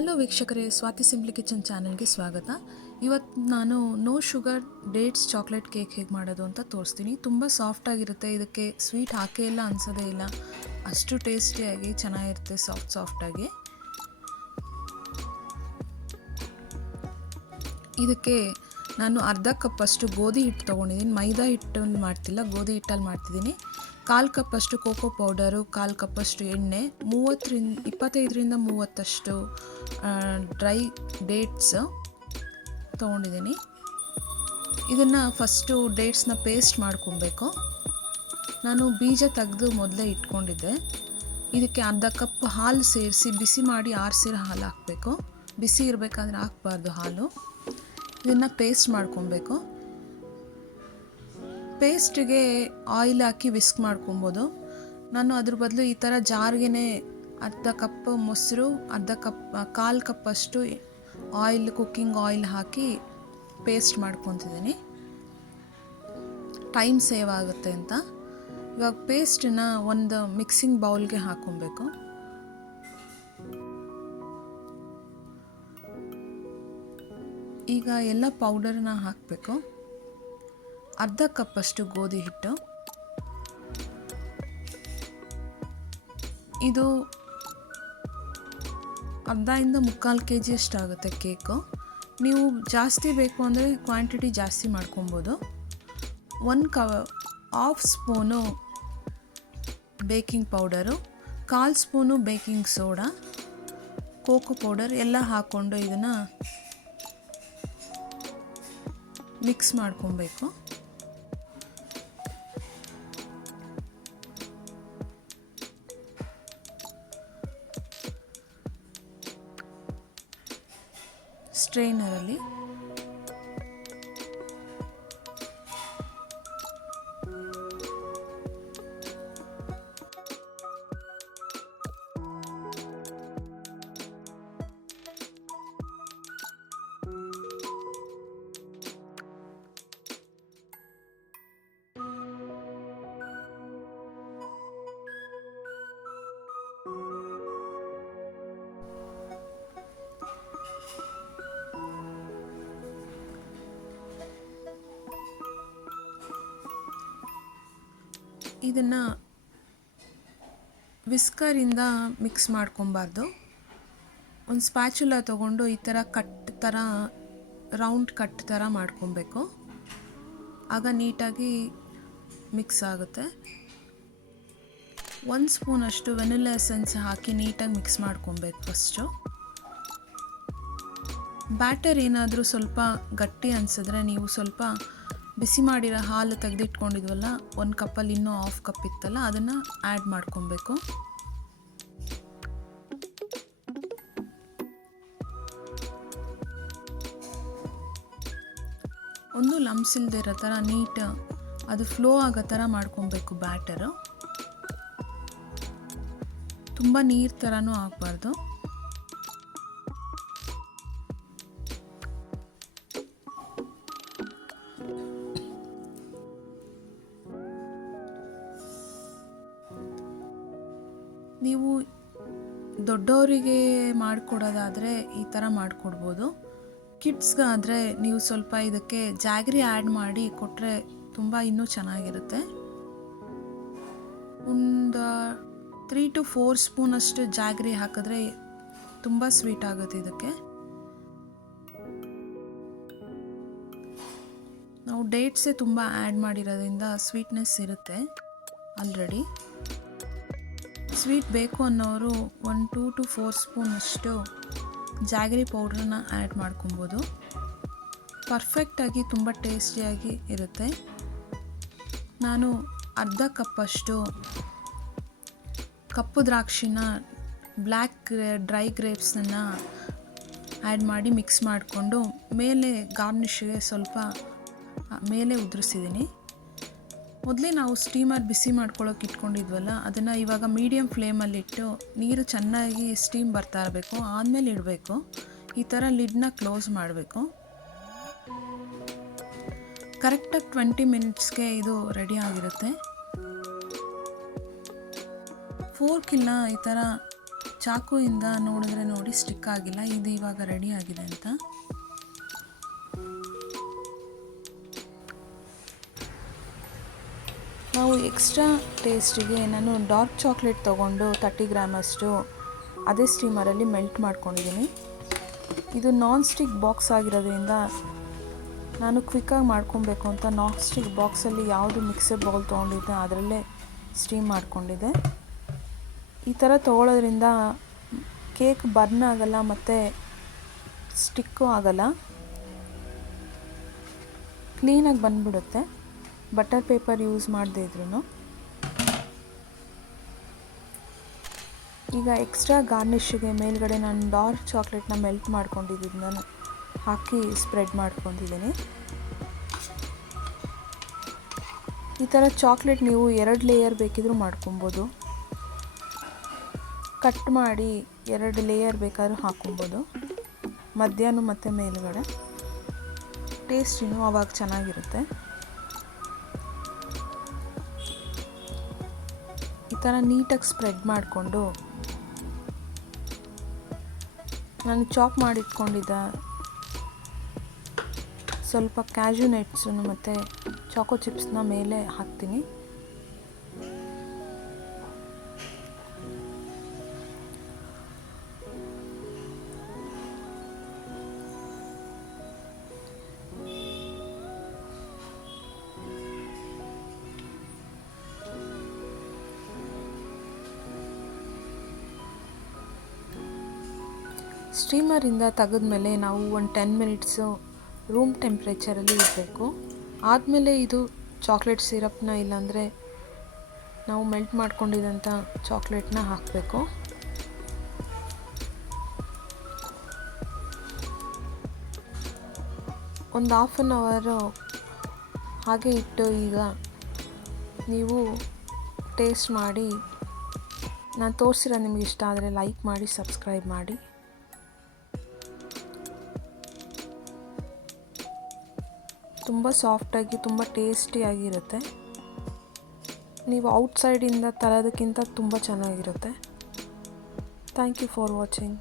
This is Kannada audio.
ಹಲೋ ವೀಕ್ಷಕರೇ, ಸ್ವಾತಿ ಸಿಂಪ್ಲಿ ಕಿಚನ್ ಚಾನಲ್ಗೆ ಸ್ವಾಗತ. ಇವತ್ತು ನಾನು no sugar dates chocolate cake ಹೇಗೆ ಮಾಡೋದು ಅಂತ ತೋರಿಸ್ತೀನಿ. ತುಂಬ ಸಾಫ್ಟಾಗಿರುತ್ತೆ, ಇದಕ್ಕೆ ಸ್ವೀಟ್ ಹಾಕೇ ಇಲ್ಲ ಅನಿಸೋದೇ ಇಲ್ಲ, ಅಷ್ಟು ಟೇಸ್ಟಿಯಾಗಿ ಚೆನ್ನಾಗಿರುತ್ತೆ, ಸಾಫ್ಟಾಗಿ. ಇದಕ್ಕೆ ನಾನು ಅರ್ಧ ಕಪ್ಪಷ್ಟು ಗೋಧಿ ಹಿಟ್ಟು ತೊಗೊಂಡಿದ್ದೀನಿ. ಮೈದಾ ಹಿಟ್ಟಲ್ಲಿ ಮಾಡ್ತಿಲ್ಲ, ಗೋಧಿ ಹಿಟ್ಟಲ್ಲಿ ಮಾಡ್ತಿದ್ದೀನಿ. 1/4 ಕಪ್ಪಷ್ಟು ಕೋಕೋ ಪೌಡರು, 1/4 ಕಪ್ಪಷ್ಟು ಎಣ್ಣೆ, 25ರಿಂದ 30 ಡ್ರೈ ಡೇಟ್ಸ್ ತೊಗೊಂಡಿದ್ದೀನಿ. ಇದನ್ನು ಫಸ್ಟು ಡೇಟ್ಸ್ನ ಪೇಸ್ಟ್ ಮಾಡ್ಕೊಬೇಕು. ನಾನು ಬೀಜ ತೆಗೆದು ಮೊದಲೇ ಇಟ್ಕೊಂಡಿದ್ದೆ. ಇದಕ್ಕೆ ಅರ್ಧ ಕಪ್ ಹಾಲು ಸೇರಿಸಿ ಬಿಸಿ ಮಾಡಿ ಆರಿಸಿರೋ ಹಾಲು ಹಾಕಬೇಕು. ಬಿಸಿ ಇರಬೇಕಾದ್ರೆ ಹಾಕಬಾರ್ದು ಹಾಲು. ಇದನ್ನು ಪೇಸ್ಟ್ ಮಾಡ್ಕೊಬೇಕು. ಪೇಸ್ಟಿಗೆ ಆಯಿಲ್ ಹಾಕಿ ವಿಸ್ಕ್ ಮಾಡ್ಕೊಬೋದು. ನಾನು ಅದ್ರ ಬದಲು ಈ ಥರ ಜಾರ್ಗೆ ಅರ್ಧ ಕಪ್ ಮೊಸರು, ಅರ್ಧ ಕಪ್ 1/4 ಕಪ್ಪಷ್ಟು ಆಯಿಲ್, ಕುಕ್ಕಿಂಗ್ ಆಯಿಲ್ ಹಾಕಿ ಪೇಸ್ಟ್ ಮಾಡ್ಕೊತಿದ್ದೀನಿ, ಟೈಮ್ ಸೇವ್ ಆಗುತ್ತೆ ಅಂತ. ಇವಾಗ ಪೇಸ್ಟನ್ನ ಒಂದು ಮಿಕ್ಸಿಂಗ್ ಬೌಲ್ಗೆ ಹಾಕ್ಕೊಬೇಕು. ಈಗ ಎಲ್ಲ ಪೌಡರ್ನ ಹಾಕಬೇಕು. ಅರ್ಧ ಕಪ್ಪಷ್ಟು ಗೋಧಿ ಹಿಟ್ಟು, ಇದು ಅರ್ಧದಿಂದ 3/4 kg ಅಷ್ಟಾಗುತ್ತೆ ಕೇಕು. ನೀವು ಜಾಸ್ತಿ ಬೇಕು ಅಂದರೆ ಕ್ವಾಂಟಿಟಿ ಜಾಸ್ತಿ ಮಾಡ್ಕೊಬೋದು. 1/2 spoon baking powder, 1/4 spoon baking soda, cocoa powder ಎಲ್ಲ ಹಾಕ್ಕೊಂಡು ಇದನ್ನು ಮಿಕ್ಸ್ ಮಾಡ್ಕೊಬೇಕು. ಸ್ಟ್ರೈನರಲ್ಲಿ ಇದನ್ನು ವಿಸ್ಕರಿಂದ ಮಿಕ್ಸ್ ಮಾಡ್ಕೊಬಾರ್ದು. ಒಂದು ಸ್ಪ್ಯಾಚುಲ ತೊಗೊಂಡು ಈ ಥರ ರೌಂಡ್ ಕಟ್ ಥರ ಮಾಡ್ಕೊಬೇಕು. ಆಗ ನೀಟಾಗಿ ಮಿಕ್ಸ್ ಆಗುತ್ತೆ. 1 ಸ್ಪೂನಷ್ಟು ವೆನಿಲಾ ಎಸೆನ್ಸ್ ಹಾಕಿ ನೀಟಾಗಿ ಮಿಕ್ಸ್ ಮಾಡ್ಕೊಬೇಕು ಫಸ್ಟು. ಬ್ಯಾಟರ್ ಏನಾದರೂ ಸ್ವಲ್ಪ ಗಟ್ಟಿ ಅನಿಸಿದ್ರೆ ನೀವು ಸ್ವಲ್ಪ ಬಿಸಿ ಮಾಡಿರೋ ಹಾಲು ತೆಗೆದಿಟ್ಕೊಂಡಿದ್ವಲ್ಲ, 1 ಕಪ್ಪಲ್ಲಿ ಇನ್ನೂ 1/2 ಕಪ್ ಇತ್ತಲ್ಲ, ಅದನ್ನು ಆ್ಯಡ್ ಮಾಡ್ಕೊಬೇಕು. ಒಂದು ಲಂಪ್ಸ್ ಇಲ್ಲದೆ ಇರೋ ಥರ ನೀಟ್ ಅದು ಫ್ಲೋ ಆಗೋ ಥರ ಮಾಡ್ಕೊಬೇಕು ಬ್ಯಾಟರು. ತುಂಬ ನೀರು ಥರನೂ ಆಗಬಾರ್ದು. ನೀವು ದೊಡ್ಡವರಿಗೆ ಮಾಡಿಕೊಡೋದಾದರೆ ಈ ಥರ ಮಾಡಿಕೊಡ್ಬೋದು. ಕಿಡ್ಸ್ಗಾದರೆ ನೀವು ಸ್ವಲ್ಪ ಇದಕ್ಕೆ ಜಾಗ್ರಿ ಆ್ಯಡ್ ಮಾಡಿ ಕೊಟ್ಟರೆ ತುಂಬ ಇನ್ನೂ ಚೆನ್ನಾಗಿರುತ್ತೆ. ಒಂದು 3 to 4 ಸ್ಪೂನಷ್ಟು ಜಾಗ್ರಿ ಹಾಕಿದ್ರೆ ತುಂಬ ಸ್ವೀಟ್ ಆಗುತ್ತೆ. ಇದಕ್ಕೆ ನಾವು ಡೇಟ್ಸೇ ತುಂಬ ಆ್ಯಡ್ ಮಾಡಿರೋದ್ರಿಂದ ಸ್ವೀಟ್ನೆಸ್ ಇರುತ್ತೆ ಆಲ್ರೆಡಿ. ಸ್ವೀಟ್ ಬೇಕು ಅನ್ನೋರು 2 to 4 ಸ್ಪೂನಷ್ಟು ಜಾಗರಿ ಪೌಡ್ರನ್ನ ಆ್ಯಡ್ ಮಾಡ್ಕೊಬೋದು. ಪರ್ಫೆಕ್ಟಾಗಿ ತುಂಬ ಟೇಸ್ಟಿಯಾಗಿ ಇರುತ್ತೆ. ನಾನು ಅರ್ಧ ಕಪ್ಪಷ್ಟು ಕಪ್ಪು ದ್ರಾಕ್ಷಿನ, ಬ್ಲ್ಯಾಕ್ ಡ್ರೈ ಗ್ರೇಪ್ಸನ್ನು ಆ್ಯಡ್ ಮಾಡಿ ಮಿಕ್ಸ್ ಮಾಡಿಕೊಂಡು ಮೇಲೆ ಗಾರ್ನಿಷ್ಗೆ ಸ್ವಲ್ಪ ಮೇಲೆ ಉದುರಿಸಿದ್ದೀನಿ. ಮೊದಲೇ ನಾವು ಸ್ಟೀಮರ್ ಬಿಸಿ ಮಾಡ್ಕೊಳ್ಳೋಕೆ ಇಟ್ಕೊಂಡಿದ್ವಲ್ಲ, ಅದನ್ನು ಇವಾಗ ಮೀಡಿಯಮ್ ಫ್ಲೇಮಲ್ಲಿಟ್ಟು ನೀರು ಚೆನ್ನಾಗಿ ಸ್ಟೀಮ್ ಬರ್ತಾ ಇರಬೇಕು, ಆದಮೇಲೆ ಇಡಬೇಕು. ಈ ಥರ ಲಿಡ್ನ ಕ್ಲೋಸ್ ಮಾಡಬೇಕು. ಕರೆಕ್ಟಾಗಿ 20 ಮಿನಿಟ್ಸ್ಗೆ ಇದು ರೆಡಿ ಆಗಿರುತ್ತೆ. ಫೋರ್ಕಿಲ್ಲ ಈ ಥರ ಚಾಕುಯಿಂದ ನೋಡಿದ್ರೆ ನೋಡಿ ಸ್ಟಿಕ್ ಆಗಿಲ್ಲ, ಇದು ಇವಾಗ ರೆಡಿ ಆಗಿದೆ ಅಂತ. ನಾವು ಎಕ್ಸ್ಟ್ರಾ ಟೇಸ್ಟಿಗೆ ನಾನು ಡಾರ್ಕ್ ಚಾಕ್ಲೇಟ್ ತೊಗೊಂಡು 30 ಗ್ರಾಮಷ್ಟು ಅದೇ ಸ್ಟೀಮರಲ್ಲಿ ಮೆಲ್ಟ್ ಮಾಡ್ಕೊಂಡಿದ್ದೀನಿ. ಇದು ನಾನ್ ಸ್ಟಿಕ್ ಬಾಕ್ಸ್ ಆಗಿರೋದ್ರಿಂದ ನಾನು ಕ್ವಿಕ್ಕಾಗಿ ಮಾಡ್ಕೊಬೇಕು ಅಂತ ನಾನ್ ಸ್ಟಿಕ್ ಬಾಕ್ಸಲ್ಲಿ ಯಾವುದು ಮಿಕ್ಸರ್ ಬೌಲ್ ತೊಗೊಂಡಿದ್ದೆ ಅದರಲ್ಲೇ ಸ್ಟೀಮ್ ಮಾಡ್ಕೊಂಡಿದ್ದೆ. ಈ ಥರ ತೊಗೊಳೋದ್ರಿಂದ ಕೇಕ್ ಬರ್ನ್ ಆಗಲ್ಲ ಮತ್ತು ಸ್ಟಿಕ್ಕು ಆಗಲ್ಲ, ಕ್ಲೀನಾಗಿ ಬಂದುಬಿಡುತ್ತೆ ಬಟರ್ ಪೇಪರ್ ಯೂಸ್ ಮಾಡದೇ ಇದ್ರೂ. ಈಗ ಎಕ್ಸ್ಟ್ರಾ ಗಾರ್ನಿಷಿಗೆ ಮೇಲ್ಗಡೆ ನಾನು ಡಾರ್ಕ್ ಚಾಕ್ಲೇಟ್ನ ಮೆಲ್ಟ್ ಮಾಡ್ಕೊಂಡಿದ್ದನ್ನು ಹಾಕಿ ಸ್ಪ್ರೆಡ್ ಮಾಡ್ಕೊತಿದ್ದೀನಿ. ಈ ಥರ ಚಾಕ್ಲೇಟ್ ನೀವು 2 ಲೇಯರ್ ಬೇಕಿದ್ರೂ ಮಾಡ್ಕೊಬೋದು, ಕಟ್ ಮಾಡಿ 2 ಲೇಯರ್ ಬೇಕಾದ್ರೂ ಹಾಕ್ಕೊಬೋದು, ಮಧ್ಯಾಹ್ನ ಮತ್ತು ಮೇಲ್ಗಡೆ. ಟೇಸ್ಟ್ ಇನ್ನೂ ಆವಾಗ ಚೆನ್ನಾಗಿರುತ್ತೆ. ಈ ಥರ ನೀಟಾಗಿ ಸ್ಪ್ರೆಡ್ ಮಾಡಿಕೊಂಡು ನಾನು ಚಾಪ್ ಮಾಡಿಟ್ಕೊಂಡಿದ್ದ ಸ್ವಲ್ಪ ಕ್ಯಾಶ್ಯೂ ನಟ್ಸನ್ನು ಮತ್ತು ಚಾಕೋ ಚಿಪ್ಸ್ನ ಮೇಲೆ ಹಾಕ್ತೀನಿ. ಸ್ಟೀಮರಿಂದ ತೆಗೆದ್ಮೇಲೆ ನಾವು ಒಂದು 10 ಮಿನಿಟ್ಸು ರೂಮ್ ಟೆಂಪ್ರೇಚರಲ್ಲಿ ಇಡಬೇಕು. ಆದಮೇಲೆ ಇದು ಚಾಕ್ಲೇಟ್ ಸಿರಪ್ನ ಇಲ್ಲಾಂದರೆ ನಾವು ಮೆಲ್ಟ್ ಮಾಡ್ಕೊಂಡಿದ್ದಂಥ ಚಾಕ್ಲೇಟ್ನ ಹಾಕಬೇಕು. ಒಂದು 1/2 ಅವರ್ ಹಾಗೆ ಇಟ್ಟು ಈಗ ನೀವು ಟೇಸ್ಟ್ ಮಾಡಿ ನಾನು ತೋರಿಸಿರೋ ನಿಮಗೆ ಇಷ್ಟ ಆದರೆ ಲೈಕ್ ಮಾಡಿ, ಸಬ್ಸ್ಕ್ರೈಬ್ ಮಾಡಿ. ತುಂಬ ಸಾಫ್ಟಾಗಿ ತುಂಬ ಟೇಸ್ಟಿಯಾಗಿರುತ್ತೆ. ನೀವು ಔಟ್ಸೈಡಿಂದ ತರೋದಕ್ಕಿಂತ ತುಂಬ ಚೆನ್ನಾಗಿರುತ್ತೆ. Thank you for watching.